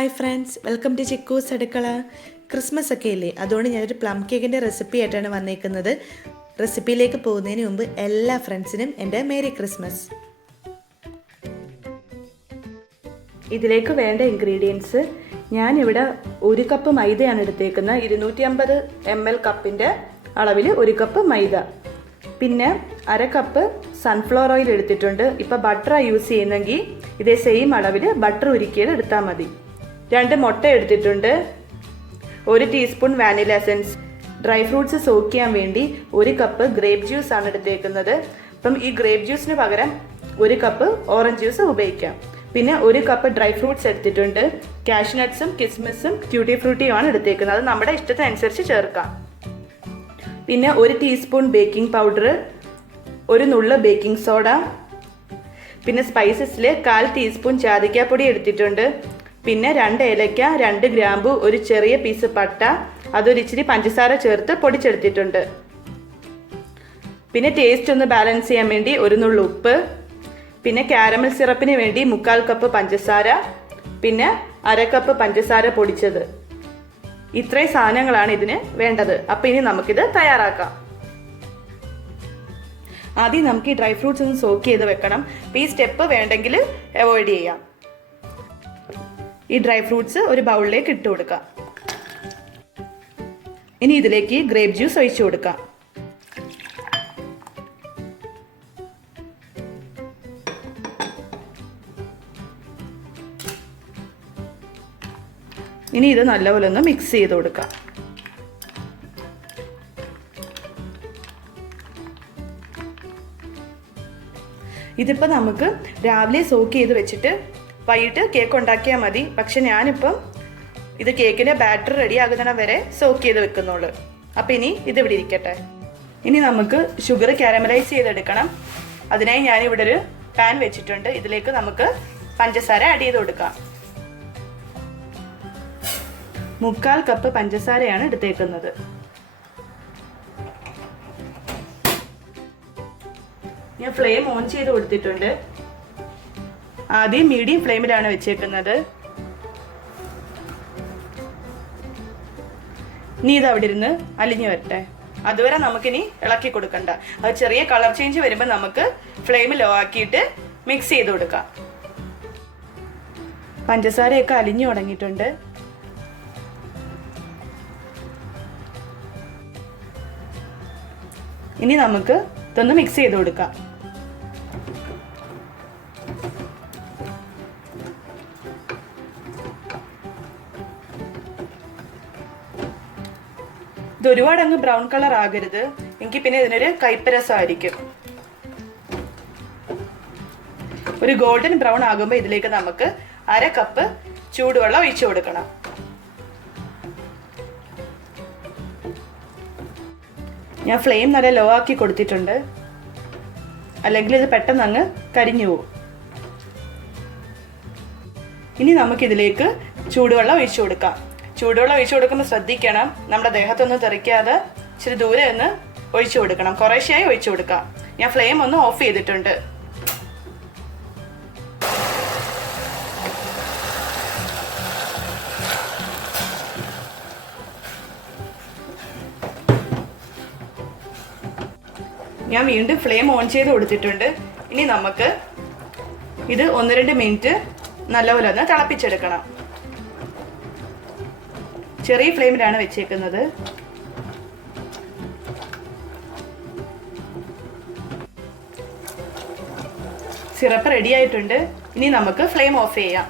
Hi friends, welcome to Chikkus അടുക്കള. Christmas ഒക്കെ ഇല്ലേ, അതുകൊണ്ട് ഞാനൊരു പ്ലം കേക്കിൻ്റെ റെസിപ്പി ആയിട്ടാണ് വന്നേക്കുന്നത്. റെസിപ്പിയിലേക്ക് പോകുന്നതിന് മുമ്പ് എല്ലാ ഫ്രണ്ട്സിനും എൻ്റെ മേരി ക്രിസ്മസ്. ഇതിലേക്ക് വേണ്ട ഇൻഗ്രീഡിയൻസ്, ഞാനിവിടെ 1 കപ്പ് മൈദയാണ് എടുത്തേക്കുന്നത്. 250 ml കപ്പിൻ്റെ അളവിൽ 1 കപ്പ് മൈദ. പിന്നെ 1/2 കപ്പ് സൺഫ്ലവർ ഓയിൽ എടുത്തിട്ടുണ്ട്. ഇപ്പോൾ ബട്ടറാണ് യൂസ് ചെയ്യുന്നെങ്കിൽ ഇതേ സെയിം അളവിൽ ബട്ടർ ഉരുക്കിയത് എടുത്താൽ മതി. 2 മുട്ട എടുത്തിട്ടുണ്ട്. 1 teaspoon vanilla essence. Dry fruits soak ചെയ്യാൻ വേണ്ടി 1 കപ്പ് ഗ്രേപ്പ് ജ്യൂസ് ആണ് എടുത്തേക്കുന്നത്. അപ്പം ഈ ഗ്രേപ്പ് ജ്യൂസിന് പകരം 1 കപ്പ് ഓറഞ്ച് ജ്യൂസ് ഉപയോഗിക്കാം. പിന്നെ 1 കപ്പ് ഡ്രൈ ഫ്രൂട്ട്സ് എടുത്തിട്ടുണ്ട്. കാഷ്നട്ട്സും കിസ്മിസും ട്യൂട്ടി ഫ്രൂട്ടിയുമാണ് എടുത്തേക്കുന്നത്. അത് നമ്മുടെ ഇഷ്ടത്തിനനുസരിച്ച് ചേർക്കാം. പിന്നെ 1 ടീസ്പൂൺ ബേക്കിംഗ് പൗഡർ, 1 നുള്ള ബേക്കിംഗ് സോഡ. പിന്നെ സ്പൈസസിൽ 1/4 ടീസ്പൂൺ ജാതിക്കാപ്പൊടി എടുത്തിട്ടുണ്ട്. പിന്നെ 2 ഏലക്ക, 2 ഗ്രാമ്പു, 1 ചെറിയ പീസ് പട്ട, അതൊരു ഇച്ചിരി പഞ്ചസാര ചേർത്ത് പൊടിച്ചെടുത്തിട്ടുണ്ട്. പിന്നെ ടേസ്റ്റ് ഒന്ന് ബാലൻസ് ചെയ്യാൻ വേണ്ടി 1 നുള്ള ഉപ്പ്. പിന്നെ കാരമൽ സിറപ്പിന് വേണ്ടി 1/4 കപ്പ് പഞ്ചസാര. പിന്നെ 1/2 കപ്പ് പഞ്ചസാര പൊടിച്ചത്. ഇത്രയും സാധനങ്ങളാണ് ഇതിന് വേണ്ടത്. അപ്പോൾ ഇനി നമുക്കിത് തയ്യാറാക്കാം. ആദ്യം നമുക്ക് ഈ ഡ്രൈ ഫ്രൂട്ട്സ് ഒന്ന് സോക്ക് ചെയ്ത് വെക്കണം. അപ്പോൾ ഈ സ്റ്റെപ്പ് വേണ്ടെങ്കിൽ അവോയ്ഡ് ചെയ്യാം. ഈ ഡ്രൈ ഫ്രൂട്ട്സ് ഒരു ബൗളിലേക്ക് ഇട്ട് കൊടുക്കാം. ഇനി ഇതിലേക്ക് ഗ്രേപ്പ് ജ്യൂസ് ഒഴിച്ചു കൊടുക്കാം. ഇനി ഇത് നല്ലപോലെ ഒന്ന് മിക്സ് ചെയ്ത് കൊടുക്കാം. ഇതിപ്പോൾ നമുക്ക് രാവിലെ സോക്ക് ചെയ്ത് വെച്ചിട്ട് വൈകിട്ട് കേക്ക് ഉണ്ടാക്കിയാൽ മതി. പക്ഷെ ഞാനിപ്പം ഇത് കേക്കിൻ്റെ ബാറ്റർ റെഡി ആകുന്നിടം വരെ സോക്ക് ചെയ്ത് വെക്കുന്നുള്ളൂ. അപ്പം ഇനി ഇതിവിടെ ഇരിക്കട്ടെ. ഇനി നമുക്ക് ഷുഗർ കാരമലൈസ് ചെയ്തെടുക്കണം. അതിനായി ഞാനിവിടെ ഒരു പാൻ വെച്ചിട്ടുണ്ട്. ഇതിലേക്ക് നമുക്ക് പഞ്ചസാര ആഡ് ചെയ്ത് കൊടുക്കാം. 1/4 കപ്പ് പഞ്ചസാരയാണ് എടുത്തേക്കുന്നത്. ഞാൻ ഫ്ലെയിം ഓൺ ചെയ്ത് കൊടുത്തിട്ടുണ്ട്. ആദ്യം മീഡിയം ഫ്ലെയിമിലാണ് വെച്ചേക്കുന്നത്. ഇനി ഇത് അവിടെ ഇരുന്ന് അലിഞ്ഞു വരട്ടെ. അതുവരെ നമുക്കിനി ഇളക്കി കൊടുക്കണ്ട. അത് ചെറിയ കളർ ചേഞ്ച് വരുമ്പോൾ നമുക്ക് ഫ്ലെയിം ലോ ആക്കിയിട്ട് മിക്സ് ചെയ്ത് കൊടുക്കാം. പഞ്ചസാരയൊക്കെ അലിഞ്ഞു തുടങ്ങിയിട്ടുണ്ട്. ഇനി നമുക്ക് ഇതൊന്ന് മിക്സ് ചെയ്ത് കൊടുക്കാം. ഇത് ഒരുപാട് അങ്ങ് ബ്രൗൺ കളർ ആകരുത്, എങ്കിൽ പിന്നെ ഇതിനൊരു കയ്പ്പരസമായിരിക്കും. ഒരു ഗോൾഡൻ ബ്രൗൺ ആകുമ്പോൾ ഇതിലേക്ക് നമുക്ക് 1/2 കപ്പ് ചൂടുവെള്ളം ഒഴിച്ചു കൊടുക്കണം. ഞാൻ ഫ്ലെയിം നല്ല ലോ ആക്കി കൊടുത്തിട്ടുണ്ട്, അല്ലെങ്കിൽ ഇത് പെട്ടെന്ന് അങ്ങ് കരിഞ്ഞു പോകും. ഇനി നമുക്കിതിലേക്ക് ചൂടുവെള്ളം ഒഴിച്ചു കൊടുക്കാം. ചൂടുവെള്ളം ഒഴിച്ചു കൊടുക്കുമ്പോൾ ശ്രദ്ധിക്കണം, നമ്മുടെ ദേഹത്തൊന്നും തെറിക്കാതെ ഇച്ചിരി ദൂരെ ഒന്ന് ഒഴിച്ചു കൊടുക്കണം. കുറേശ്ശെയായി ഒഴിച്ചു കൊടുക്കാം. ഞാൻ ഫ്ലെയിം ഒന്ന് ഓഫ് ചെയ്തിട്ടുണ്ട്. ഞാൻ വീണ്ടും ഫ്ലെയിം ഓൺ ചെയ്ത് കൊടുത്തിട്ടുണ്ട്. ഇനി നമുക്ക് ഇത് 1-2 മിനിറ്റ് നല്ലപോലെ ഒന്ന് തിളപ്പിച്ചെടുക്കണം. ചെറിയ ഫ്ലെയിമിലാണ് വെച്ചേക്കുന്നത്. സിറപ്പ് റെഡി ആയിട്ടുണ്ട്. ഇനി നമുക്ക് ഫ്ലെയിം ഓഫ് ചെയ്യാം.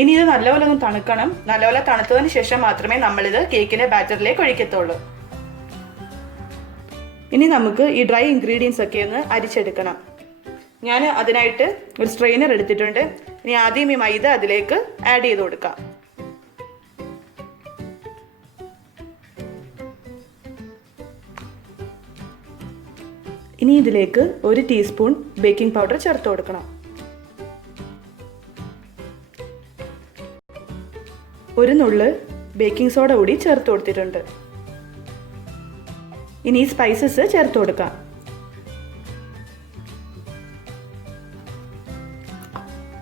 ഇനി ഇത് നല്ലപോലെ ഒന്ന് തണുക്കണം. നല്ലപോലെ തണുത്തതിന് ശേഷം മാത്രമേ നമ്മളിത് കേക്കിൻ്റെ ബാറ്ററിലേക്ക് ഒഴിക്കത്തുള്ളൂ. ഇനി നമുക്ക് ഈ ഡ്രൈ ഇൻഗ്രീഡിയൻസ് ഒക്കെ ഒന്ന് അരിച്ചെടുക്കണം. ഞാൻ അതിനായിട്ട് ഒരു സ്ട്രെയിനർ എടുത്തിട്ടുണ്ട്. ഇനി ആദ്യം ഈ മൈദ അതിലേക്ക് ആഡ് ചെയ്ത് കൊടുക്കാം. ഇനി ഇതിലേക്ക് 1 ടീസ്പൂൺ ബേക്കിംഗ് പൗഡർ ചേർത്ത് കൊടുക്കണം. 1 നുള്ള് ബേക്കിംഗ് സോഡ കൂടി ചേർത്ത് കൊടുത്തിട്ടുണ്ട്. ഇനി ഈ സ്പൈസസ് ചേർത്ത് കൊടുക്കാം.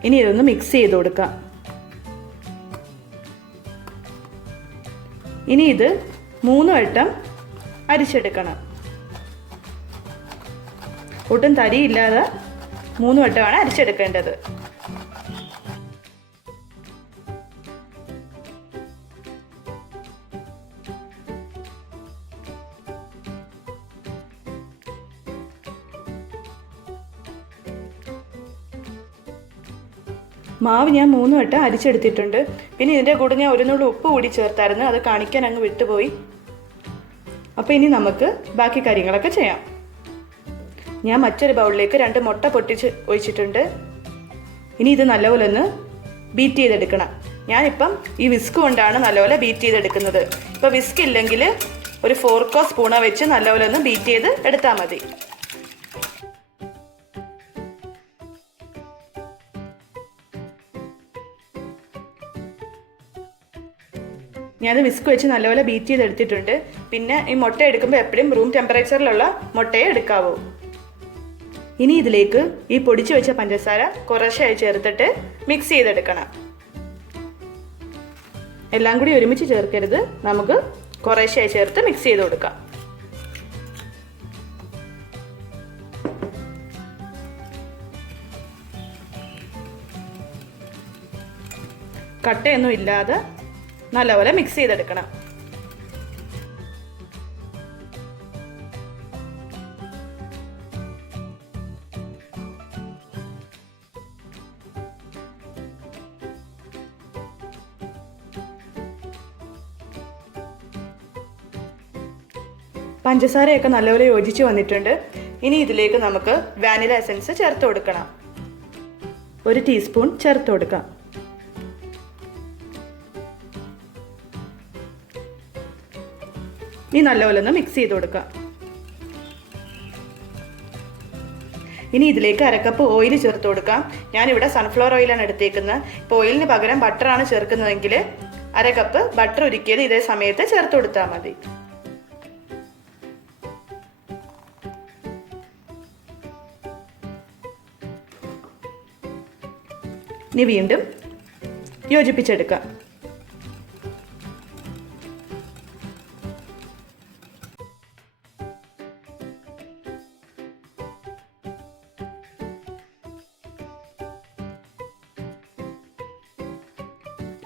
ഇനി ഇതൊന്ന് മിക്സ് ചെയ്ത് കൊടുക്കാം. ഇനി ഇത് 3 വട്ടം അരിച്ചെടുക്കണം. ഒട്ടും തരിയില്ലാതെ 3 വട്ടമാണ് അരിച്ചെടുക്കേണ്ടത്. മാവ് ഞാൻ 3 വട്ടം അരിച്ചെടുത്തിട്ടുണ്ട്. പിന്നെ ഇതിൻ്റെ കൂടെ ഞാൻ ഒരു നുള്ളു ഉപ്പ് കൂടി ചേർത്തായിരുന്നു, അത് കാണിക്കാൻ അങ്ങ് വിട്ടുപോയി. അപ്പോൾ ഇനി നമുക്ക് ബാക്കി കാര്യങ്ങളൊക്കെ ചെയ്യാം. ഞാൻ മറ്റൊരു ബൗളിലേക്ക് 2 മുട്ട പൊട്ടിച്ച് ഒഴിച്ചിട്ടുണ്ട്. ഇനി ഇത് നല്ലപോലെ ഒന്ന് ബീറ്റ് ചെയ്തെടുക്കണം. ഞാനിപ്പം ഈ വിസ്ക് കൊണ്ടാണ് നല്ലപോലെ ബീറ്റ് ചെയ്തെടുക്കുന്നത്. ഇപ്പോൾ വിസ്ക് ഇല്ലെങ്കിൽ ഒരു ഫോർക്കോ സ്പൂണോ വെച്ച് നല്ലപോലെ ഒന്ന് ബീറ്റ് ചെയ്ത് എടുത്താൽ മതി. ഞാനത് വിസ്ക് വെച്ച് നല്ലപോലെ ബീറ്റ് ചെയ്തെടുത്തിട്ടുണ്ട്. പിന്നെ ഈ മുട്ട എടുക്കുമ്പോൾ എപ്പോഴും റൂം ടെമ്പറേച്ചറിലുള്ള മുട്ടയെ എടുക്കാവൂ. ഇനി ഇതിലേക്ക് ഈ പൊടിച്ചു വെച്ച പഞ്ചസാര കുറേശ്ശായി ചേർത്തിട്ട് മിക്സ് ചെയ്തെടുക്കണം. എല്ലാം കൂടി ഒരുമിച്ച് ചേർക്കരുത്, നമുക്ക് കുറേശ്ശായി ചേർത്ത് മിക്സ് ചെയ്ത് കൊടുക്കാം. കട്ടയൊന്നും ഇല്ലാതെ നല്ലപോലെ മിക്സ് ചെയ്തെടുക്കണം. പഞ്ചസാരയൊക്കെ നല്ലപോലെ യോജിച്ച് വന്നിട്ടുണ്ട്. ഇനി ഇതിലേക്ക് നമുക്ക് വാനില എസൻസ് ചേർത്ത് കൊടുക്കണം. 1 ടീസ്പൂൺ ചേർത്ത് കൊടുക്കാം. ഇനി നല്ലപോലെ ഒന്ന് മിക്സ് ചെയ്ത് കൊടുക്കാം. ഇനി ഇതിലേക്ക് 1/2 കപ്പ് ഓയിൽ ചേർത്ത് കൊടുക്കാം. ഞാനിവിടെ സൺഫ്ലവർ ഓയിലാണ് എടുത്തേക്കുന്നത്. ഇപ്പോൾ ഓയിലിന് പകരം ബട്ടറാണ് ചേർക്കുന്നതെങ്കിൽ 1/2 കപ്പ് ബട്ടർ ഉരുക്കിയത് ഇതേ സമയത്ത് ചേർത്ത് കൊടുത്താൽ മതി. ഇനി വീണ്ടും യോജിപ്പിച്ചെടുക്കാം.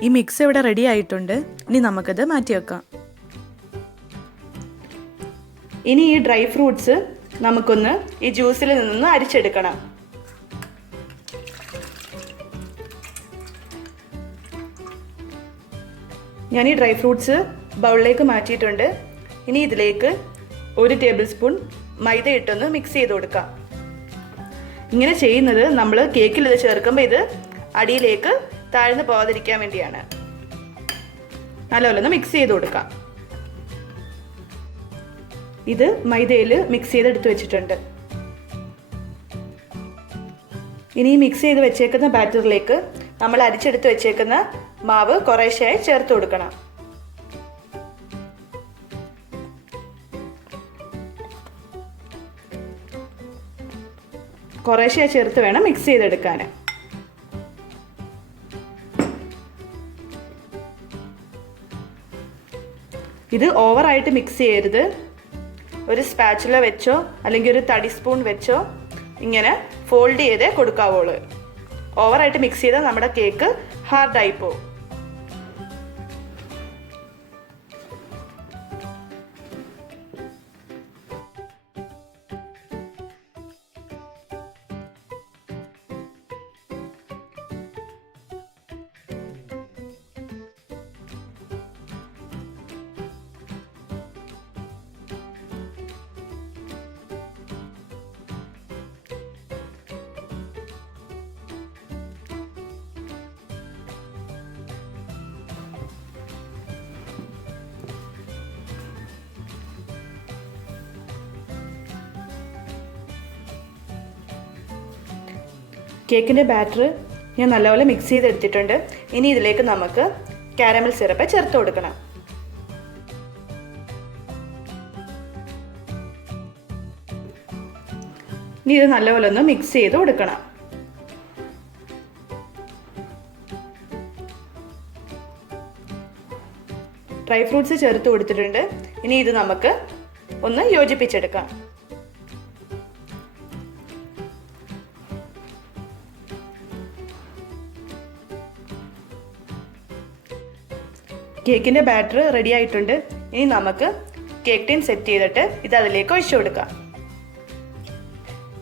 ഈ മിക്സ് ഇവിടെ റെഡി ആയിട്ടുണ്ട്. ഇനി നമുക്കത് മാറ്റി വെക്കാം. ഇനി ഈ ഡ്രൈ ഫ്രൂട്ട്സ് നമുക്കൊന്ന് ഈ ജ്യൂസിൽ നിന്ന് അരിച്ചെടുക്കണം. ഞാൻ ഈ ഡ്രൈ ഫ്രൂട്ട്സ് ബൗളിലേക്ക് മാറ്റിയിട്ടുണ്ട്. ഇനി ഇതിലേക്ക് 1 ടേബിൾ സ്പൂൺ മൈദ ഇട്ടൊന്ന് മിക്സ് ചെയ്ത് കൊടുക്കാം. ഇങ്ങനെ ചെയ്യുന്നത് നമ്മൾ കേക്കിൽ ഇത് ചേർക്കുമ്പോൾ ഇത് അടിയിലേക്ക് താഴ്ന്നു പോകാതിരിക്കാൻ വേണ്ടിയാണ്. നല്ലപോലെ ഒന്ന് മിക്സ് ചെയ്ത് കൊടുക്കാം. ഇത് മൈദയിൽ മിക്സ് ചെയ്തെടുത്ത് വെച്ചിട്ടുണ്ട്. ഇനി മിക്സ് ചെയ്ത് വെച്ചേക്കുന്ന ബാറ്ററിലേക്ക് നമ്മൾ അരിച്ചെടുത്ത് വെച്ചേക്കുന്ന മാവ് കുറേശ്ശായി ചേർത്ത് കൊടുക്കണം. കുറേശ്ശായി ചേർത്ത് വേണം മിക്സ് ചെയ്തെടുക്കാൻ. ഇത് ഓവറായിട്ട് മിക്സ് ചെയ്യരുത്. ഒരു സ്പാച്ചുല വെച്ചോ അല്ലെങ്കിൽ ഒരു തടി സ്പൂൺ വെച്ചോ ഇങ്ങനെ ഫോൾഡ് ചെയ്തേ കൊടുക്കാവുള്ളൂ. ഓവറായിട്ട് മിക്സ് ചെയ്താൽ നമ്മുടെ കേക്ക് ഹാർഡായി പോകും. കേക്കിൻ്റെ ബാറ്റർ ഞാൻ നല്ലപോലെ മിക്സ് ചെയ്തെടുത്തിട്ടുണ്ട്. ഇനി ഇതിലേക്ക് നമുക്ക് കാരമൽ സിറപ്പ് ചേർത്ത് കൊടുക്കണം. ഇനി ഇത് നല്ലപോലെ ഒന്ന് മിക്സ് ചെയ്ത് കൊടുക്കണം. ഡ്രൈ ഫ്രൂട്ട്സ് ചേർത്ത് കൊടുത്തിട്ടുണ്ട്. ഇനി ഇത് നമുക്ക് ഒന്ന് യോജിപ്പിച്ചെടുക്കാം. കേക്കിൻ്റെ ബാറ്റർ റെഡി ആയിട്ടുണ്ട്. ഇനി നമുക്ക് കേക്ക് ടിൻ സെറ്റ് ചെയ്തിട്ട് ഇത് അതിലേക്ക് ഒഴിച്ചു കൊടുക്കാം.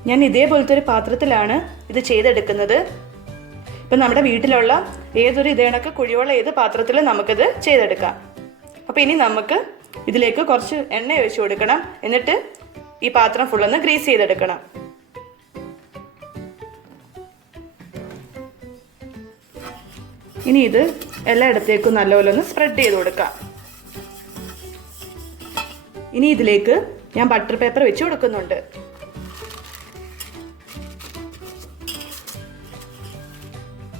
ഞാൻ ഇതേപോലത്തെ ഒരു പാത്രത്തിലാണ് ഇത് ചെയ്തെടുക്കുന്നത്. ഇപ്പം നമ്മുടെ വീട്ടിലുള്ള ഏതൊരു ഇതേണക്ക് കുഴിയുള്ള ഏത് പാത്രത്തിൽ നമുക്കിത് ചെയ്തെടുക്കാം. അപ്പോൾ ഇനി നമുക്ക് ഇതിലേക്ക് കുറച്ച് എണ്ണ ഒഴിച്ചു കൊടുക്കണം. എന്നിട്ട് ഈ പാത്രം ഫുള്ളൊന്ന് ഗ്രീസ് ചെയ്തെടുക്കണം. ഇനി ഇത് എല്ലായിടത്തേക്കും നല്ലപോലെ ഒന്ന് സ്പ്രെഡ് ചെയ്ത് കൊടുക്കാം. ഇനി ഇതിലേക്ക് ഞാൻ ബട്ടർ പേപ്പർ വെച്ച് കൊടുക്കുന്നുണ്ട്.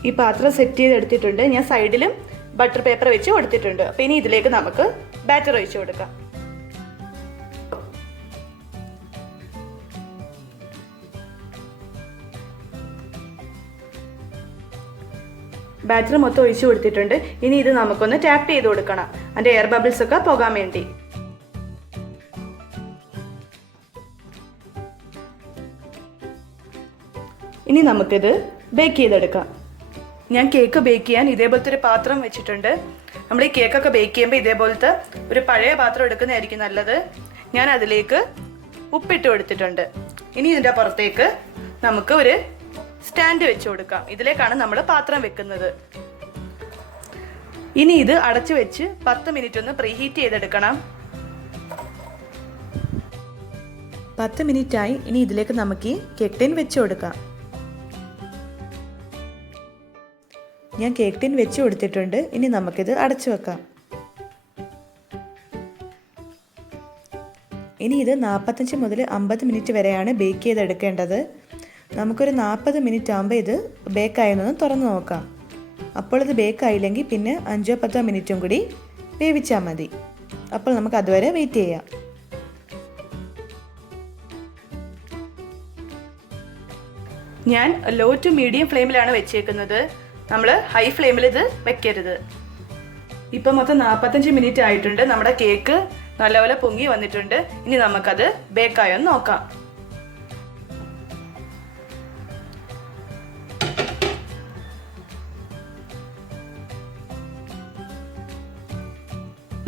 ഈ പാത്രം സെറ്റ് ചെയ്തെടുത്തിട്ടുണ്ട്. ഞാൻ സൈഡിലും ബട്ടർ പേപ്പർ വെച്ച് കൊടുത്തിട്ടുണ്ട്. അപ്പോൾ ഇനി ഇതിലേക്ക് നമുക്ക് ബാറ്റർ ഒഴിച്ചു കൊടുക്കാം. ബാറ്റർ മൊത്തം ഒഴിച്ചു കൊടുത്തിട്ടുണ്ട്. ഇനി ഇത് നമുക്കൊന്ന് ടാപ്പ് ചെയ്ത് കൊടുക്കണം, അതിൻ്റെ എയർ ബബിൾസ് ഒക്കെ പോകാൻ വേണ്ടി. ഇനി നമുക്കിത് ബേക്ക് ചെയ്തെടുക്കാം. ഞാൻ കേക്ക് ബേക്ക് ചെയ്യാൻ ഇതേപോലത്തെ ഒരു പാത്രം വെച്ചിട്ടുണ്ട്. നമ്മൾ ഈ കേക്കൊക്കെ ബേക്ക് ചെയ്യുമ്പോൾ ഇതേപോലത്തെ ഒരു പഴയ പാത്രം എടുക്കുന്നതായിരിക്കും നല്ലത്. ഞാൻ അതിലേക്ക് ഉപ്പിട്ട് കൊടുത്തിട്ടുണ്ട്. ഇനി ഇതിൻ്റെ പുറത്തേക്ക് നമുക്ക് ഒരു സ്റ്റാൻഡ് വെച്ച് കൊടുക്കാം. ഇതിലേക്കാണ് നമ്മൾ പാത്രം വെക്കുന്നത്. ഇനി ഇത് അടച്ചു വെച്ച് 10 മിനിറ്റ് ഒന്ന് പ്രീഹീറ്റ് ചെയ്തെടുക്കണം. 10 മിനിറ്റായി. ഇനി ഇതിലേക്ക് നമുക്ക് ഈ കേക്ക് ടിൻ വെച്ച് കൊടുക്കാം. ഞാൻ കേക്ക് ടിൻ വെച്ച് കൊടുത്തിട്ടുണ്ട്. ഇനി നമുക്കിത് അടച്ചു വെക്കാം. ഇനി ഇത് 45 മുതൽ 50 മിനിറ്റ് വരെയാണ് ബേക്ക് ചെയ്തെടുക്കേണ്ടത്. നമുക്കൊരു 40 മിനിറ്റ് ആകുമ്പോൾ ഇത് ബേക്കായെന്നൊന്ന് തുറന്ന് നോക്കാം. അപ്പോൾ ഇത് ബേക്കായില്ലെങ്കിൽ പിന്നെ 5-10 മിനിറ്റും കൂടി വേവിച്ചാൽ മതി. അപ്പോൾ നമുക്ക് അതുവരെ വെയിറ്റ് ചെയ്യാം. ഞാൻ ലോ ടു മീഡിയം ഫ്ലെയിമിലാണ് വെച്ചേക്കുന്നത്. നമ്മൾ ഹൈ ഫ്ലെയിമിൽ ഇത് വെക്കരുത്. ഇപ്പം മൊത്തം 45 മിനിറ്റ് ആയിട്ടുണ്ട്. നമ്മുടെ കേക്ക് നല്ലപോലെ പൊങ്ങി വന്നിട്ടുണ്ട്. ഇനി നമുക്കത് ബേക്കായൊന്ന് നോക്കാം.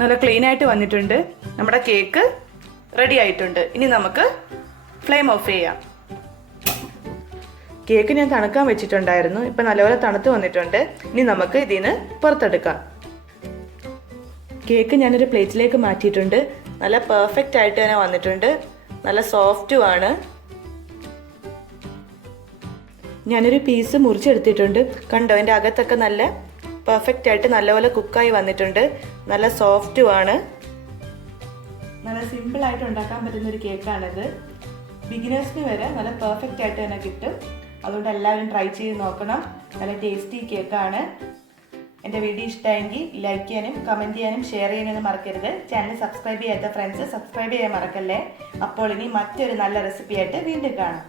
നല്ല ക്ലീൻ ആയിട്ട് വന്നിട്ടുണ്ട്. നമ്മുടെ കേക്ക് റെഡി ആയിട്ടുണ്ട്. ഇനി നമുക്ക് ഫ്ലെയിം ഓഫ് ചെയ്യാം. കേക്ക് ഞാൻ തണുക്കാൻ വെച്ചിട്ടുണ്ടായിരുന്നു. ഇപ്പം നല്ലപോലെ തണുത്ത് വന്നിട്ടുണ്ട്. ഇനി നമുക്ക് ഇതിന് പുറത്തെടുക്കാം. കേക്ക് ഞാനൊരു പ്ലേറ്റിലേക്ക് മാറ്റിയിട്ടുണ്ട്. നല്ല പെർഫെക്റ്റ് ആയിട്ട് തന്നെ വന്നിട്ടുണ്ട്. നല്ല സോഫ്റ്റും ആണ്. ഞാനൊരു പീസ് മുറിച്ചെടുത്തിട്ടുണ്ട്. കണ്ടോ, അതിൻ്റെ അകത്തൊക്കെ നല്ല പെർഫെക്റ്റ് ആയിട്ട് നല്ലപോലെ കുക്കായി വന്നിട്ടുണ്ട്. നല്ല സോഫ്റ്റും ആണ്. നല്ല സിമ്പിളായിട്ട് ഉണ്ടാക്കാൻ പറ്റുന്ന ഒരു കേക്കാണിത്. ബിഗിനേഴ്സിന് വരെ നല്ല പെർഫെക്റ്റ് ആയിട്ട് തന്നെ കിട്ടും. അതുകൊണ്ട് എല്ലാവരും ട്രൈ ചെയ്ത് നോക്കണം. നല്ല ടേസ്റ്റി കേക്കാണ്. എൻ്റെ വീഡിയോ ഇഷ്ടമായെങ്കിൽ ലൈക്ക് ചെയ്യാനും കമൻറ്റ് ചെയ്യാനും ഷെയർ ചെയ്യാനും മറക്കരുത്. ചാനൽ സബ്സ്ക്രൈബ് ചെയ്യാത്ത ഫ്രണ്ട്സ് സബ്സ്ക്രൈബ് ചെയ്യാൻ മറക്കല്ലേ. അപ്പോൾ ഇനി മറ്റൊരു നല്ല റെസിപ്പി ആയിട്ട് വീണ്ടും കാണാം.